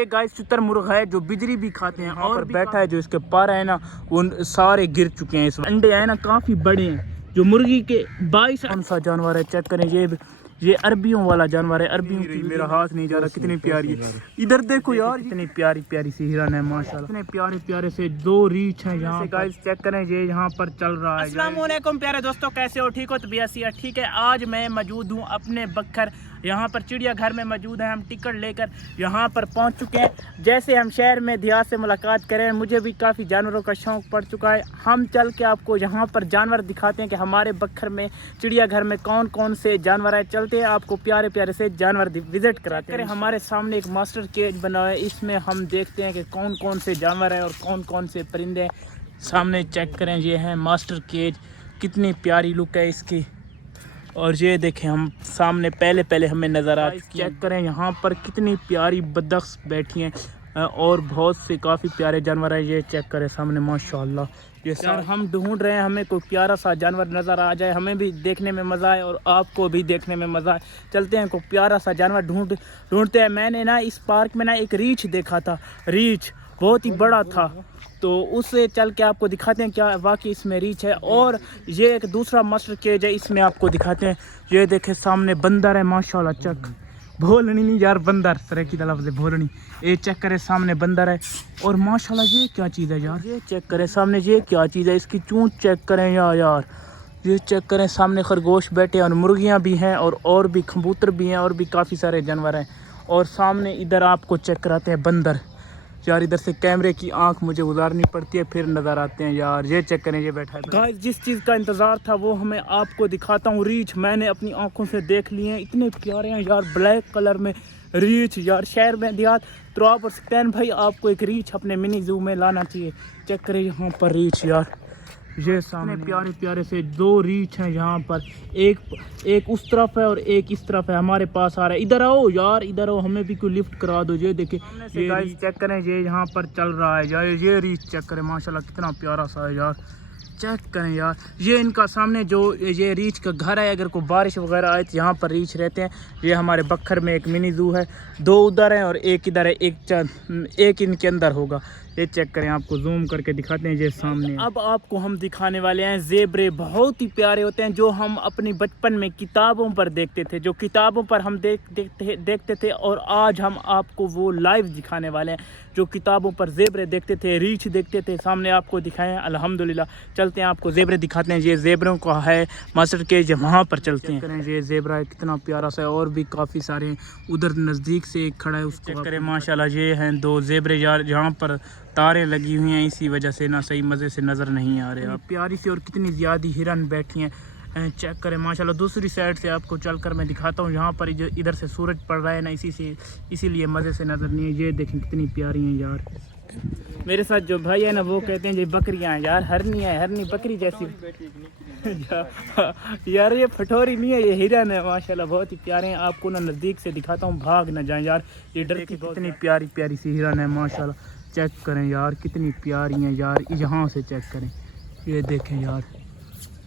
ये गाइस शुतुरमुर्ग है जो बिजली भी खाते हैं और बैठा है जो इसके पर है ना वो सारे गिर चुके हैं। इस अंडे है ना काफी बड़े हैं जो मुर्गी के 22 कौन सा जानवर है चेक करें। ये अरबियों वाला जानवर है। अरबियों की मेरा हाथ नहीं जा रहा। कितनी प्यारी है, इधर देखो यार कितनी प्यारी प्यारी सी हिरन है माशाल्लाह। कितने प्यारे प्यारे से 2 रीछ हैं यहाँ गाइस चेक करें। ये यहाँ पर चल रहा है। अस्सलाम वालेकुम प्यारे दोस्तों, कैसे हो? ठीक हो? तबीयत ठीक है। आज मैं मौजूद हूँ अपने बखर यहाँ पर चिड़ियाघर में मौजूद है। हम टिकट लेकर यहाँ पर पहुँच चुके हैं। जैसे हम शहर में दिहात से मुलाकात करें, मुझे भी काफ़ी जानवरों का शौक़ पड़ चुका है। हम चल के आपको यहाँ पर जानवर दिखाते हैं कि हमारे बखर में चिड़ियाघर में कौन कौन से जानवर हैं। चलते हैं आपको प्यारे प्यारे से जानवर विजिट कराते हैं। हमारे सामने एक मास्टर केज बना है, इसमें हम देखते हैं कि कौन कौन से जानवर हैं और कौन कौन से परिंदे सामने चेक करें। ये है मास्टर केज, कितनी प्यारी लुक है इसकी। और ये देखें हम सामने पहले हमें नज़र आ चेक करें यहाँ पर कितनी प्यारी बदख्स बैठी हैं और बहुत से काफ़ी प्यारे जानवर हैं। ये चेक करें सामने माशाल्लाह। ये सर हम ढूंढ रहे हैं, हमें कोई प्यारा सा जानवर नज़र आ जाए, हमें भी देखने में मज़ा आए और आपको भी देखने में मज़ा आए। चलते हैं कोई प्यारा सा जानवर ढूंढते हैं। मैंने ना इस पार्क में ना एक रीछ देखा था, रीछ बहुत ही बड़ा था, तो उससे चल के आपको दिखाते हैं क्या वाकई इसमें रीच है। और ये एक दूसरा मास्टर केज है, इसमें आपको दिखाते हैं। ये देखे सामने बंदर है माशाल्लाह। चेक भोलनी नहीं यार, बंदर तरह की तरफ से भोलनी। ये चेक करे सामने बंदर है और माशाल्लाह ये क्या चीज़ है यार। ये चेक करें सामने ये क्या चीज़ है, इसकी चूंच चेक करें यार। ये चेक करें सामने खरगोश बैठे हैं और मुर्गियाँ भी हैं और भी कबूतर भी हैं और भी काफ़ी सारे जानवर हैं। और सामने इधर आपको चेक कराते हैं बंदर यार। इधर से कैमरे की आंख मुझे गुजारनी पड़ती है फिर नज़र आते हैं यार। ये चेक करें ये बैठा है गाइस। जिस चीज़ का इंतज़ार था वो हमें आपको दिखाता हूँ। रीछ मैंने अपनी आंखों से देख लिए हैं, इतने प्यारे हैं यार, ब्लैक कलर में रीछ यार। शहर में देहात तो आप और सकते हैं भाई, आपको एक रीछ अपने मिनी जू में लाना चाहिए। चेक करें यहाँ पर रीछ यार, ये सामने प्यारे प्यारे से 2 रीछ हैं यहाँ पर। एक उस तरफ है और एक इस तरफ है, हमारे पास आ रहा है। इधर आओ यार, इधर आओ, हमें भी कोई लिफ्ट करा दो। ये देखिए ये गाइस चेक करें, ये यहाँ पर चल रहा है यार। ये रीछ चेक करें माशाल्लाह कितना प्यारा सा है यार। चेक करें यार, ये इनका सामने जो ये रीछ का घर है। अगर कोई बारिश वगैरह आए तो यहाँ पर रीछ रहते हैं। ये हमारे बखर में एक मिनी जू है, 2 उधर हैं और एक इधर है, एक इनके अंदर होगा। ये चेक करें, आपको जूम करके दिखाते हैं। ये सामने अब आपको हम दिखाने वाले हैं ज़ेबरे। बहुत ही प्यारे होते हैं, जो हम अपनी बचपन में किताबों पर देखते थे, जो किताबों पर हम देखते थे और आज हम आपको वो लाइव दिखाने वाले हैं जो किताबों पर ज़ेबरे देखते थे, रीछ देखते थे, सामने आपको दिखाएं अल्हम्दुलिल्लाह। चलते हैं आपको ज़ेबरे दिखाते हैं। ये ज़ेबरों का है मास्टर केज, वहाँ पर चलते हैं। ये ज़ेबरा है कितना प्यारा सा है और भी काफ़ी सारे उधर नज़दीक से एक खड़ा है, उसको करें माशाल्लाह। ये हैं 2 ज़ेबरे यार, जहाँ पर तारें लगी हुई हैं, इसी वजह से ना सही मज़े से नज़र नहीं आ रहे। आप प्यारी सी और कितनी ज़्यादा हिरन बैठी हैं, चेक करें माशाल्लाह। दूसरी साइड से आपको चलकर मैं दिखाता हूँ। यहाँ पर इधर से सूरज पड़ रहा है ना, इसीलिए मज़े से नज़र नहीं है। ये देखें कितनी प्यारी हैं यार। मेरे साथ जो भाई है ना वो कहते हैं ये बकरियाँ हैं यार, हरनी है, हरनी बकरी जैसी यार। ये फटोरी नहीं है, ये हिरन है माशाल्लाह, बहुत ही प्यारे हैं। आपको ना नज़दीक से दिखाता हूँ, भाग ना जाए यार। ये डरती कितनी प्यारी प्यारी सी हिरन है माशाल्लाह। चेक करें यार कितनी प्यारी हैं यार। यहाँ से चेक करें, ये देखें यार,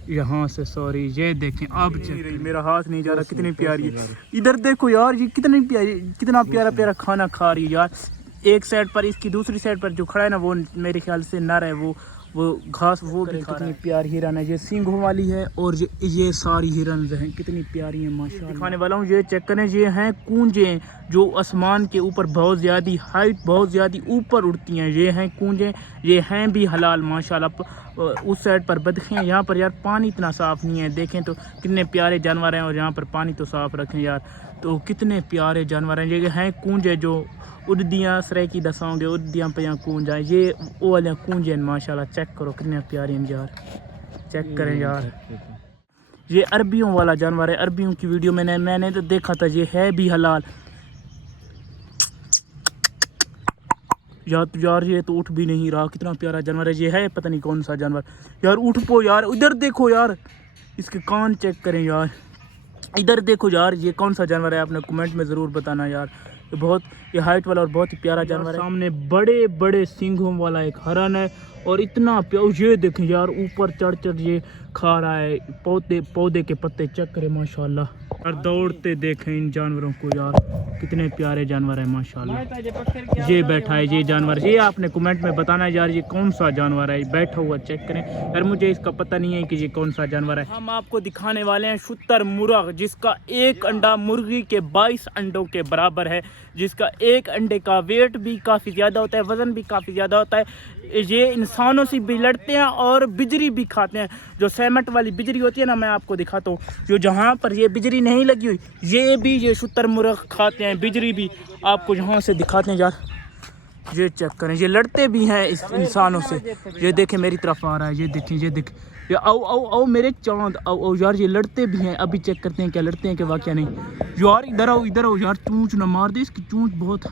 यहाँ से सॉरी, ये देखें अब चेक, मेरा हाथ नहीं जा रहा। कितनी प्यारी है, इधर देखो यार, ये कितनी प्यारी, कितना प्यारा प्यारा खाना खा रही है यार। एक साइड पर इसकी, दूसरी साइड पर जो खड़ा है ना वो मेरे ख्याल से नर है, वो घास वो भी कितनी प्यारी हिरन है। ये सींगों वाली है और ये सारी हिरन हैं कितनी प्यारी हैं माशाल्लाह। दिखाने वाला हूँ, ये चेक करें, ये हैं कूंजें जो आसमान के ऊपर बहुत ज़्यादा हाइट, बहुत ज़्यादा ऊपर उड़ती हैं। ये हैं कूंजें, ये हैं भी हलाल माशाल्लाह। उस साइड पर बदखें हैं। यहाँ पर यार पानी इतना साफ़ नहीं है, देखें तो कितने प्यारे जानवर हैं और यहाँ पर पानी तो साफ़ रखें यार, तो कितने प्यारे जानवर हैं। ये हैं कूंजें जो उड़दियाँ सरे की दसाओगे, उड़दियाँ पे यहाँ कूंज आए, ये वो वाले कूंज हैं माशाल्लाह। चेक करो कितने प्यारे हैं यार, चेक करें यार। ये अरबियों वाला जानवर है, अरबियों की वीडियो मैंने तो देखा था, ये है भी हलाल यार। ये तो उठ भी नहीं रहा, कितना प्यारा जानवर है। ये है पता नहीं कौन सा जानवर यार, उठ पो यार। इधर देखो यार, इसके कान चेक करें यार, इधर देखो यार, ये कौन सा जानवर है, आपने कमेंट में ज़रूर बताना यार। ये हाइट वाला और बहुत ही प्यारा जानवर है। सामने बड़े बड़े सींगों वाला एक हरन है और इतना प्यारा, ये देखें यार, ऊपर चढ़ ये खा रहा है पौधे के पत्ते। चेक करें माशाल्लाह। और दौड़ते देखें इन जानवरों को यार, कितने प्यारे जानवर है माशाल्लाह। ये बैठा है ये जानवर, ये आपने कमेंट में बताना है यार ये कौन सा जानवर है। बैठा हुआ चेक करें यार, मुझे इसका पता नहीं है कि ये कौन सा जानवर है। हम आपको दिखाने वाले हैं शुतुरमुर्ग, जिसका एक अंडा मुर्गी के 22 अंडों के बराबर है, जिसका एक अंडे का वेट भी काफ़ी ज़्यादा होता है, वज़न भी काफ़ी ज़्यादा होता है। ये इंसानों से भी लड़ते हैं और बिजरी भी खाते हैं। जो सेमट वाली बिजरी होती है ना, मैं आपको दिखाता हूँ, जो जहाँ पर ये बिजरी नहीं लगी हुई ये भी ये शुतुरमुर्ग खाते हैं, बिजरी भी। आपको यहाँ से दिखाते हैं यार, ये चेक करें, ये लड़ते भी हैं इस इंसानों से। ये देखें मेरी तरफ आ रहा है, ये देखें, ये देखें, ये आओ आओ आओ मेरे चांद, आओ आओ यार, ये लड़ते भी हैं। अभी चेक करते हैं क्या लड़ते हैं कि वाकया नहीं। यार इधर आओ यार, चूंच ना मार दे, इसकी चूंच बहुत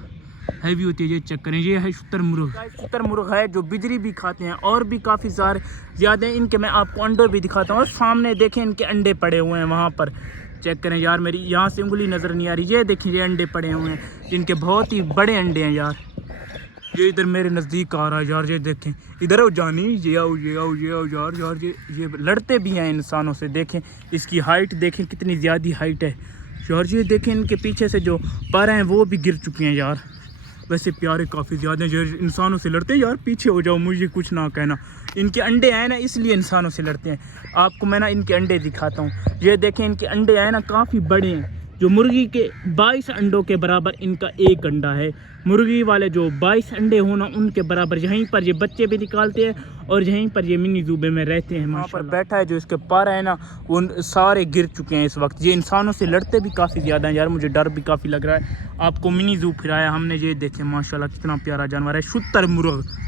हैवी होती है। ये चेक करें, ये है शुतुरमुर्ग। शुतुरमुर्ग है जो बिजरी भी खाते हैं और भी काफ़ी सारे ज़्यादा इनके। मैं आपको अंडे भी दिखाता हूँ, और सामने देखें इनके अंडे पड़े हुए हैं वहाँ पर। चेक करें यार, मेरी यहाँ से उंगली नज़र नहीं आ रही। ये देखिए ये अंडे पड़े हुए हैं, जिनके बहुत ही बड़े अंडे हैं यार। ये इधर मेरे नज़दीक आ रहा है यार, ये देखें, इधर आओ जानी, ये आओ यार यार, ये लड़ते भी हैं इंसानों से। देखें इसकी हाइट देखें कितनी ज़्यादा हाइट है यार। ये देखें इनके पीछे से जो पर हैं वो भी गिर चुके हैं यार। वैसे प्यारे काफ़ी ज़्यादा जो इंसानों से लड़ते हैं यार। पीछे हो जाओ, मुझे कुछ ना कहना। इनके अंडे आए ना, इसलिए इंसानों से लड़ते हैं। आपको मैं ना इनके अंडे दिखाता हूँ। ये देखें इनके अंडे आए ना, काफ़ी बड़े हैं। जो मुर्गी के 22 अंडों के बराबर इनका एक अंडा है। मुर्गी वाले जो 22 अंडे हो ना, उनके बराबर यहीं पर ये बच्चे भी निकालते हैं और यहीं पर ये मिनी ज़ूबे में रहते हैं। वहाँ पर बैठा है जो इसके पर है ना, वो सारे गिर चुके हैं इस वक्त। ये इंसानों से लड़ते भी काफ़ी ज़्यादा हैं यार, मुझे डर भी काफ़ी लग रहा है। आपको मिनी ज़ू फिराया हमने, ये देखें माशाल्लाह कितना प्यारा जानवर है शुतुरमुर्ग।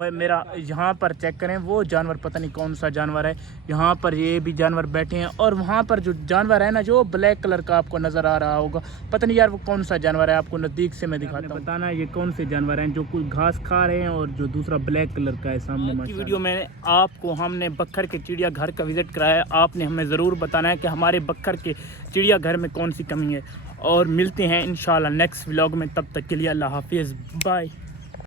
भाई मेरा यहाँ पर चेक करें, वो जानवर पता नहीं कौन सा जानवर है। यहाँ पर ये भी जानवर बैठे हैं, और वहाँ पर जो जानवर है ना, जो ब्लैक कलर का आपको नज़र आ रहा होगा, पता नहीं यार वो कौन सा जानवर है। आपको नज़दीक से मैं दिखाता हूँ, बताना ये कौन से जानवर हैं। जो कुछ घास खा रहे हैं और जो दूसरा ब्लैक कलर का है सामने। की वीडियो में आपको हमने बक्खर के चिड़ियाघर का विज़िट कराया है। आपने हमें ज़रूर बताना है कि हमारे बक्खर के चिड़ियाघर में कौन सी कमी है। और मिलते हैं इंशाल्लाह नेक्स्ट व्लॉग में, तब तक के लिए अल्लाह हाफिज़, बाय।